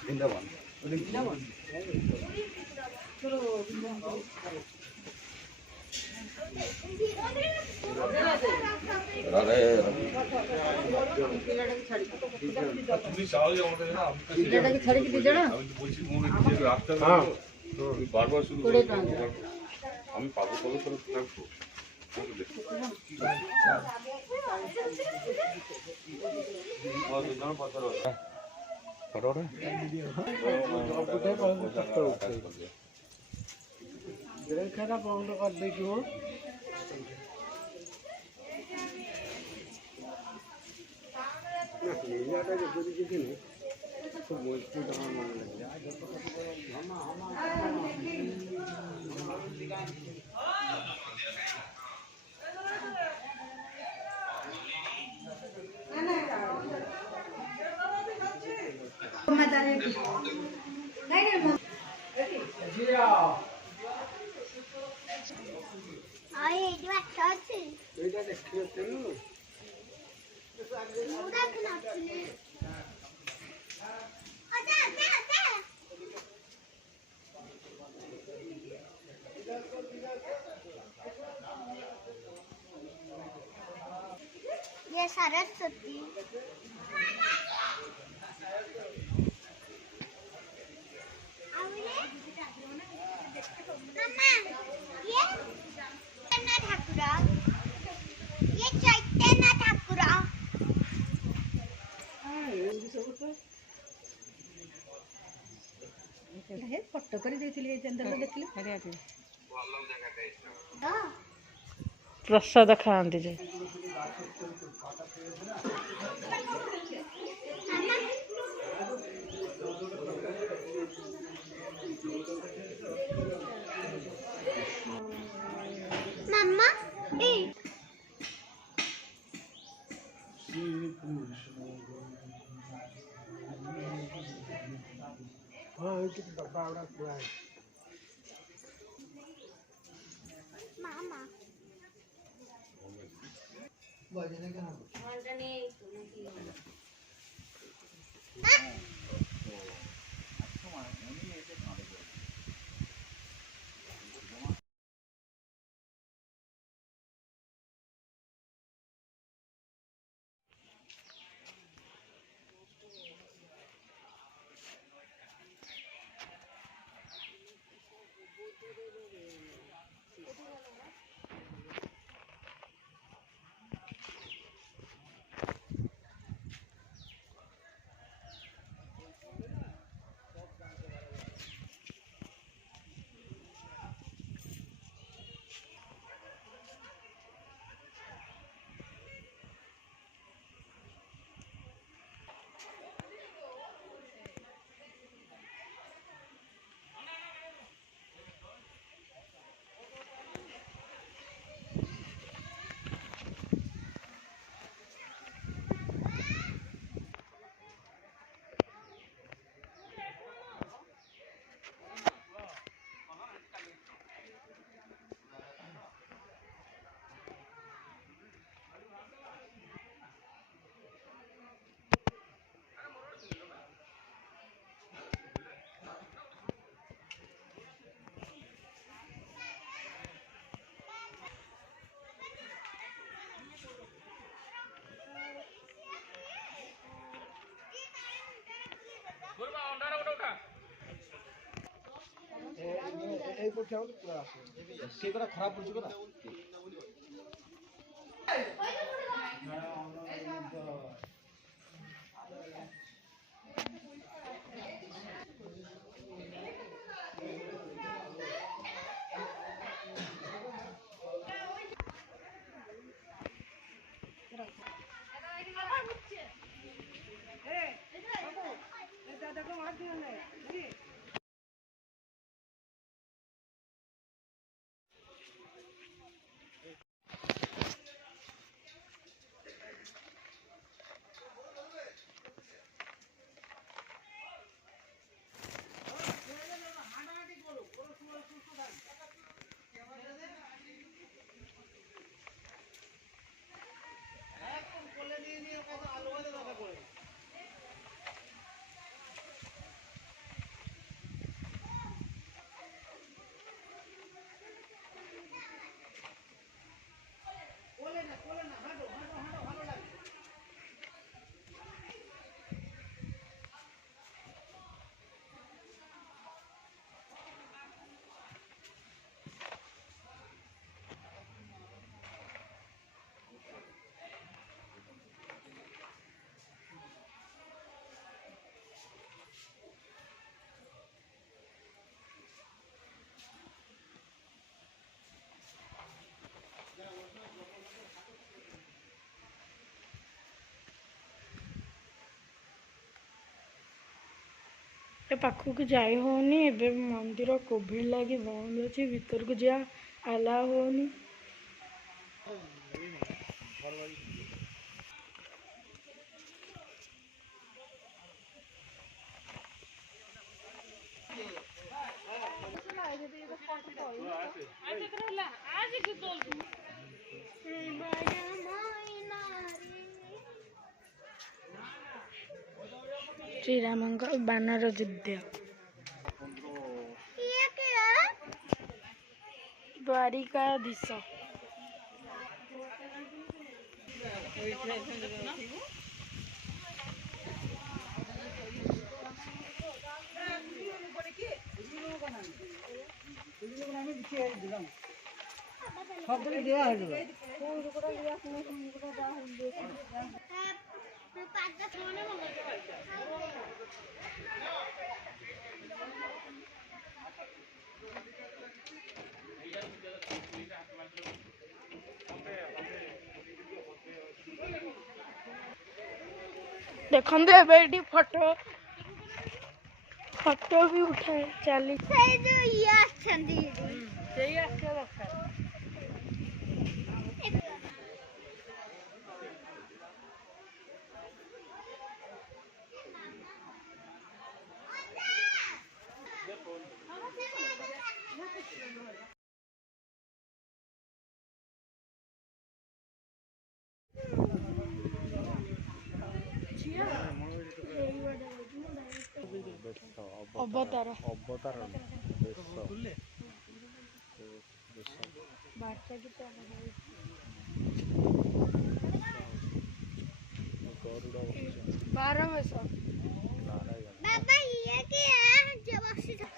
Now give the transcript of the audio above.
বৃন্দাবন বারবার শুধু আমি পাবো কবে করে থাকবো খারাপ বন্ধ কর দেখবো খুব মজবুত আমার মনে লাগে ये सरस्वती ଫଟୋ କରି ଦେଇଥିଲି ଏଇ ଚନ୍ଦ୍ର ଦେଖିଲି ପ୍ରସାଦ ଖାଆନ୍ତି ଯେ मामा मामा खराब पड़ ना ए पाखक जाई होनी एबे मंदिर कोविड लगी बंद अच्छी भीतर को जा आला होनी श्री राम बानर युद्ध ये क्या द्वारिकाधीश सबके दिया है जो देखते एबे फोटो फोटो भी उठाए चली से जो ये आछंदी अवतार अवतारण बार्ता गीत बारह वर्ष बाबा ये क्या है जो बक्सी था